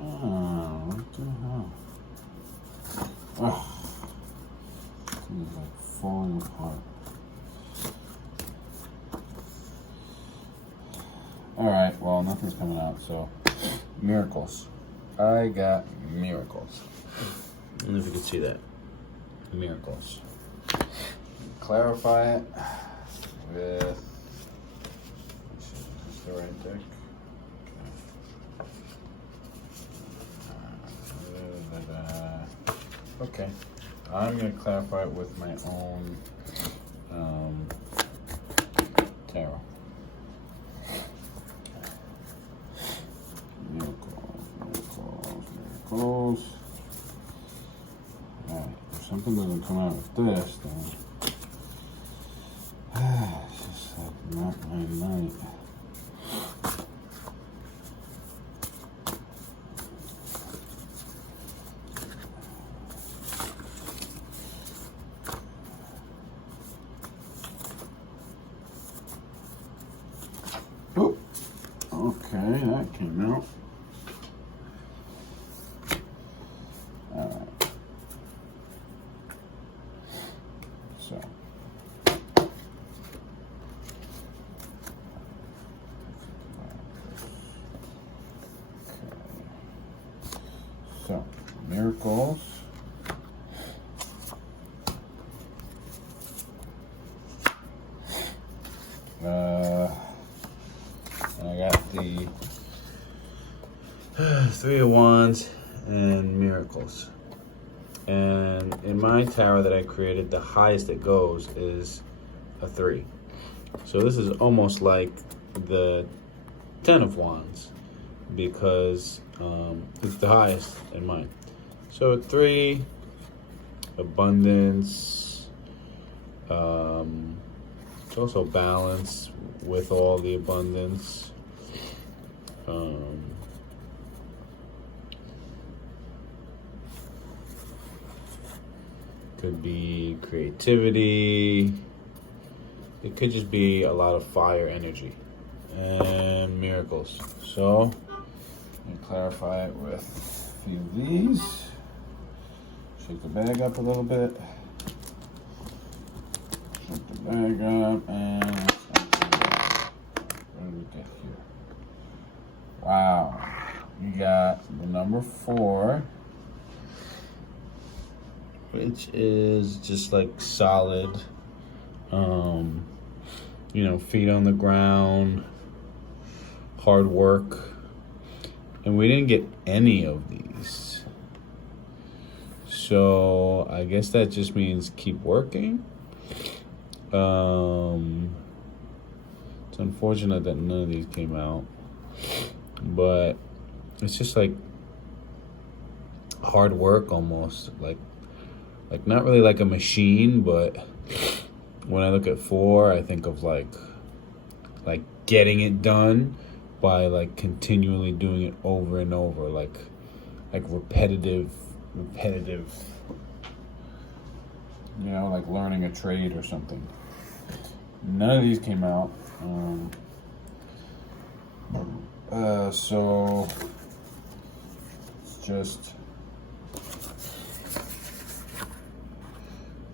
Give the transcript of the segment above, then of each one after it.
on, what the hell? Oh, it's like falling apart. Alright, well, nothing's coming out, so miracles. I got miracles. I don't know if you can see that. Miracles. Clarify it with. Is this the right deck? Okay. I'm going to clarify it with my own tarot. Miracles. Alright, if something doesn't come out with this, then it's just like not my night. Oh, okay, that came out. Alright. So. So, miracles. I got the Three of Wands and miracles. And in my tarot that I created, the highest it goes is a 3. So this is almost like the 10 of Wands because it's the highest in mine. So a 3, abundance, it's also balance with all the abundance. Could be creativity. It could just be a lot of fire energy and miracles. So let me clarify it with a few of these. Shake the bag up a little bit. Shake the bag up and what do we get here? Wow, you got the number 4. Which is just like solid, feet on the ground, hard work. And we didn't get any of these. So I guess that just means keep working. It's unfortunate that none of these came out. But it's just like hard work almost, like not really like a machine, but when I look at 4, I think of like getting it done by like continually doing it over and over, like repetitive, like learning a trade or something. None of these came out. So it's just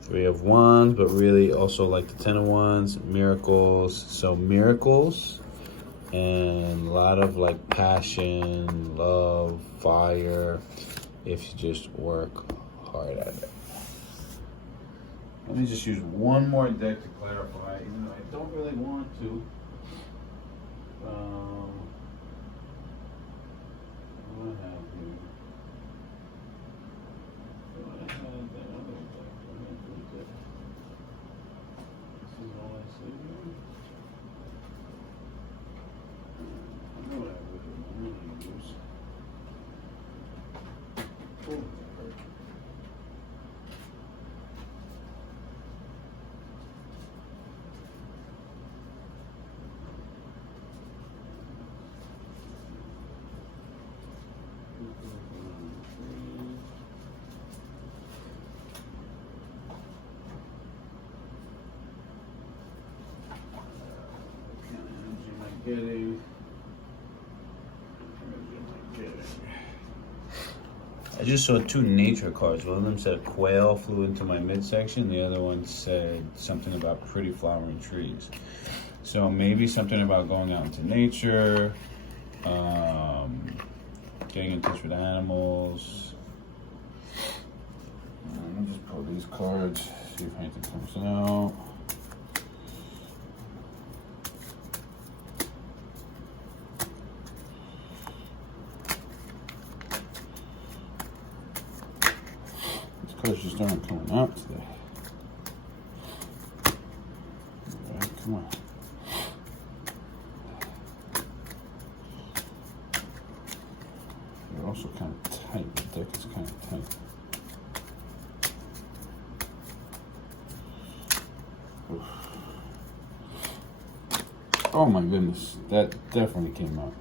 3 of Wands, but really also like the 10 of Wands, miracles. So miracles and a lot of like passion, love, fire, if you just work hard at it. Let me just use one more deck to clarify, even though I don't really want to. What do I have here? Getting. I just saw two nature cards. One of them said a quail flew into my midsection. The other one said something about pretty flowering trees. So maybe something about going out into nature, getting in touch with animals. Let me just pull these cards, see if anything comes out. These cards just aren't coming out today. All right, come on. They're also kind of tight. The deck is kind of tight. Oof. Oh my goodness, that definitely came out.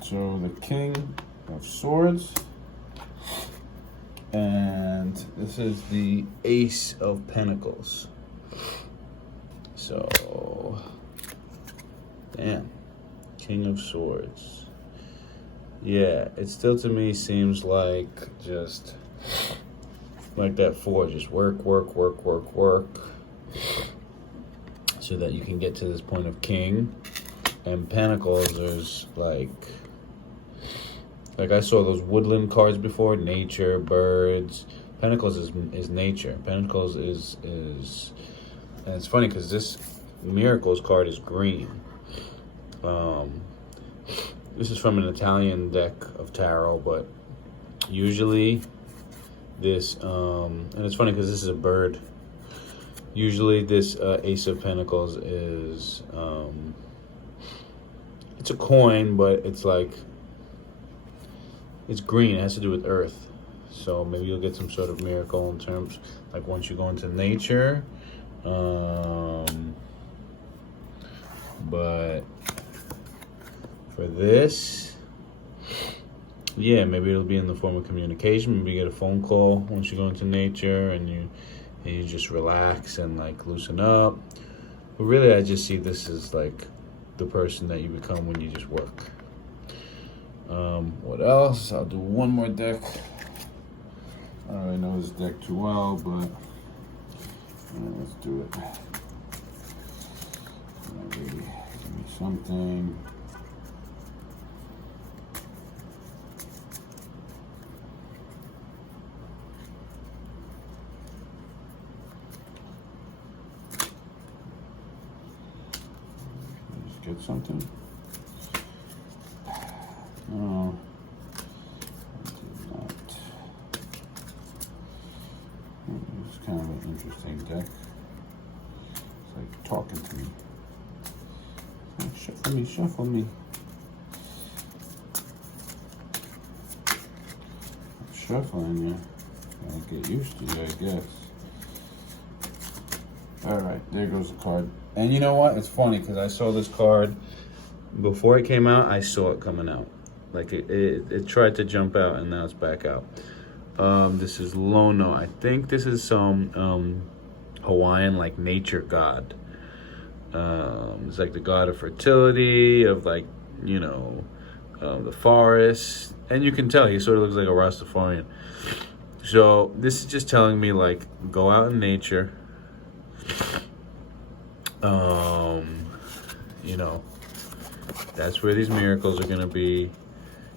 So the King of Swords, and this is the Ace of Pentacles. So, damn, King of Swords. Yeah, it still to me seems like just like that four, just work, so that you can get to this point of King. And Pentacles, there's like I saw those woodland cards before, nature, birds. Pentacles is nature. Pentacles is and it's funny because this Miracles card is green. This is from an Italian deck of tarot, but usually this, and it's funny because this is a bird. Usually this Ace of Pentacles is, it's a coin, but it's like, it's green. It has to do with earth. So maybe you'll get some sort of miracle in terms, like once you go into nature. But for this, yeah, maybe it'll be in the form of communication. Maybe you get a phone call once you go into nature, and you just relax and like loosen up. But really, I just see this as like the person that you become when you just work. What else? I'll do one more deck. I don't really know this deck too well, but let's do it. Maybe give me something. Just get something. No, I did not. It's kind of an interesting deck. It's like talking to me. Like, shuffle me. I'm shuffling you. I'll get used to you, I guess. Alright, there goes the card. And you know what? It's funny because I saw this card before it came out. I saw it coming out. Like it tried to jump out and now it's back out. This is Lono. I think this is some Hawaiian like nature god. It's like the god of fertility, of like, you know, the forest. And you can tell he sort of looks like a Rastafarian. So this is just telling me like go out in nature. You know, that's where these miracles are gonna be.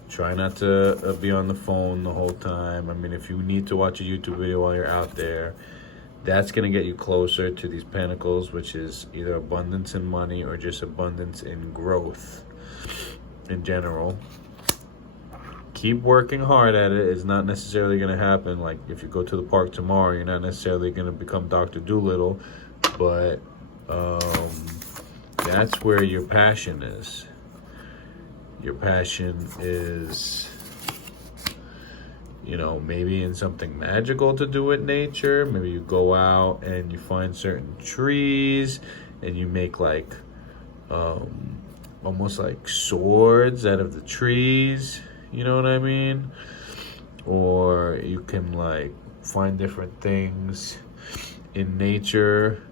Try not to be on the phone the whole time. I mean, if you need to watch a YouTube video while you're out there, that's going to get you closer to these pentacles, which is either abundance in money or just abundance in growth in general. Keep working hard at it. It's not necessarily going to happen. Like if you go to the park tomorrow, you're not necessarily going to become Dr. Dolittle, but that's where your passion is. Your passion is, you know, maybe in something magical to do with nature. Maybe you go out and you find certain trees and you make like almost like swords out of the trees, you know what I mean? Or you can like find different things in nature,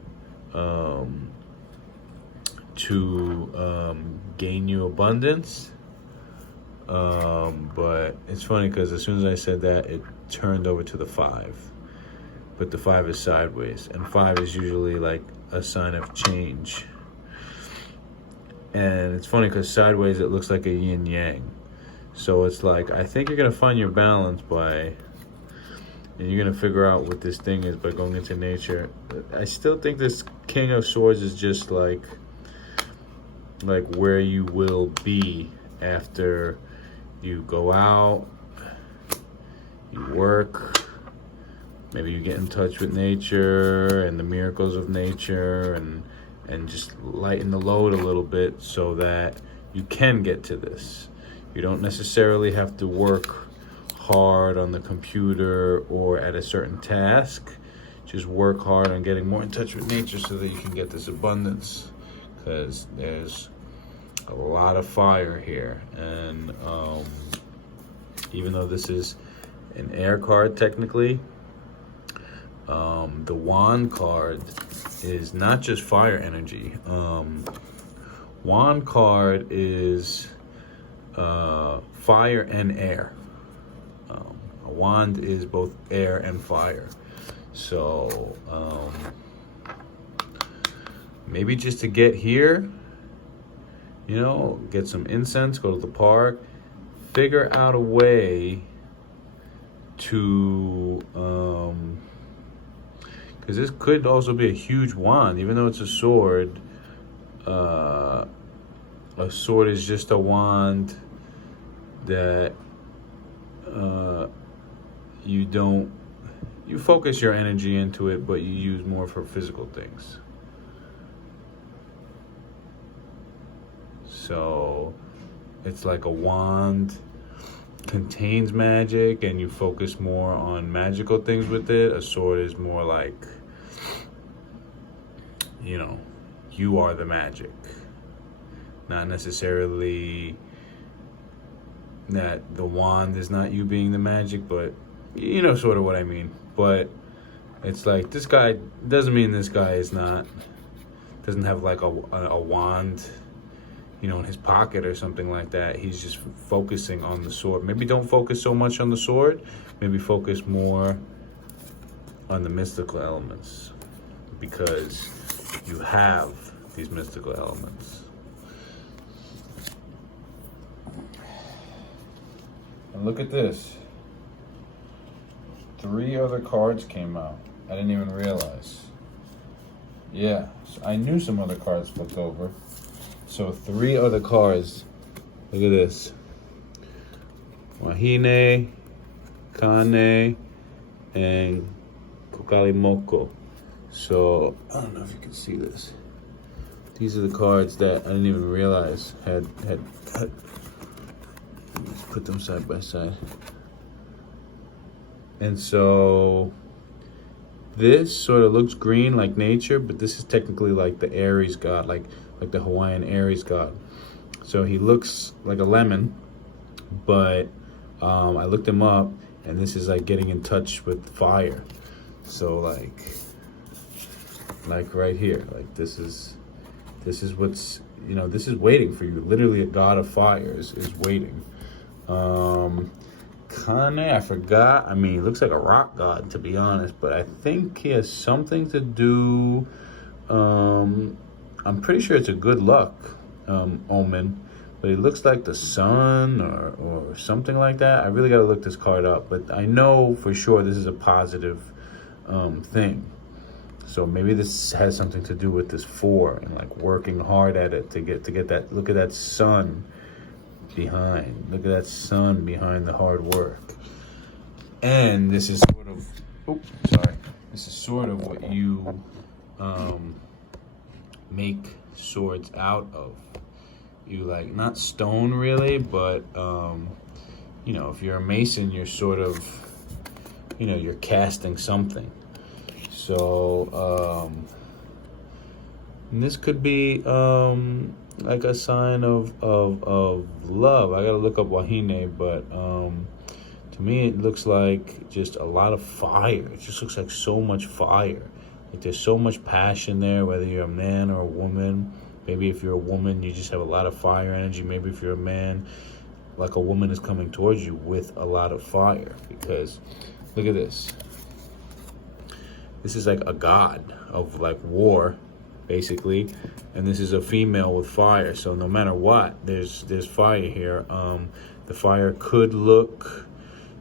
to gain you abundance. But it's funny because as soon as I said that, it turned over to the 5. But the 5 is sideways, and 5 is usually like a sign of change. And it's funny because sideways it looks like a yin yang. So it's like, I think you're gonna find your balance and you're gonna figure out what this thing is by going into nature. I still think this King of Swords is just like where you will be after you go out, you work, maybe you get in touch with nature and the miracles of nature and just lighten the load a little bit so that you can get to this. You don't necessarily have to work hard on the computer or at a certain task. Just work hard on getting more in touch with nature so that you can get this abundance, because there's a lot of fire here. And even though this is an air card technically, the wand card is not just fire energy. Wand card is fire and air. A wand is both air and fire. So maybe just to get here, you know, get some incense, go to the park, figure out a way to because this could also be a huge wand, even though it's a sword. A sword is just a wand that you focus your energy into it, but you use more for physical things. So it's like a wand contains magic and you focus more on magical things with it. A sword is more like, you know, you are the magic. Not necessarily that the wand is not you being the magic, but you know sort of what I mean. But it's like, this guy doesn't mean this guy doesn't have like a wand, you know, in his pocket or something like that. He's just focusing on the sword. Maybe don't focus so much on the sword. Maybe focus more on the mystical elements, because you have these mystical elements. And look at this. 3 other cards came out. I didn't even realize. Yeah, so I knew some other cards flipped over. So 3 other cards. Look at this. Wahine, Kane, and Kokalimoko. So I don't know if you can see this. These are the cards that I didn't even realize had cut. Let's put them side by side. And so this sort of looks green like nature, but this is technically like the Aries god, like the Hawaiian Aries god. So he looks like a lemon, but I looked him up, and this is like getting in touch with fire. So like right here, like this is what's, you know, this is waiting for you. Literally a god of fire is waiting. Kane, I forgot. I mean, he looks like a rock god, to be honest, but I think he has something to do. I'm pretty sure it's a good luck omen, but he looks like the sun or something like that. I really got to look this card up, but I know for sure this is a positive thing. So maybe this has something to do with this 4 and like working hard at it to get that. Look at that sun behind. Look at that sun behind the hard work. And this is sort of, this is sort of what you make swords out of. You like, not stone really, but you know, if you're a mason, you're sort of, you know, you're casting something. So and this could be like a sign of love. I gotta look up Wahine, but to me it looks like just a lot of fire. It just looks like so much fire. Like there's so much passion there, whether you're a man or a woman. Maybe if you're a woman, you just have a lot of fire energy. Maybe if you're a man, like a woman is coming towards you with a lot of fire. Because look at this. This is like a god of like war, basically, and this is a female with fire. So no matter what, there's fire here. The fire could look,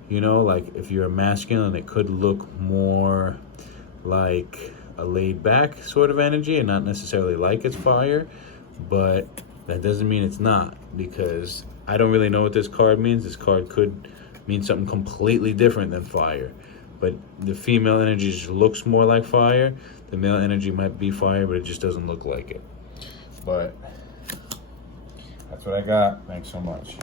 you know, like if you're a masculine, it could look more like a laid back sort of energy and not necessarily like it's fire, but that doesn't mean it's not, because I don't really know what this card means. This card could mean something completely different than fire, but the female energy just looks more like fire. The male energy might be fire, but it just doesn't look like it. But that's what I got. Thanks so much.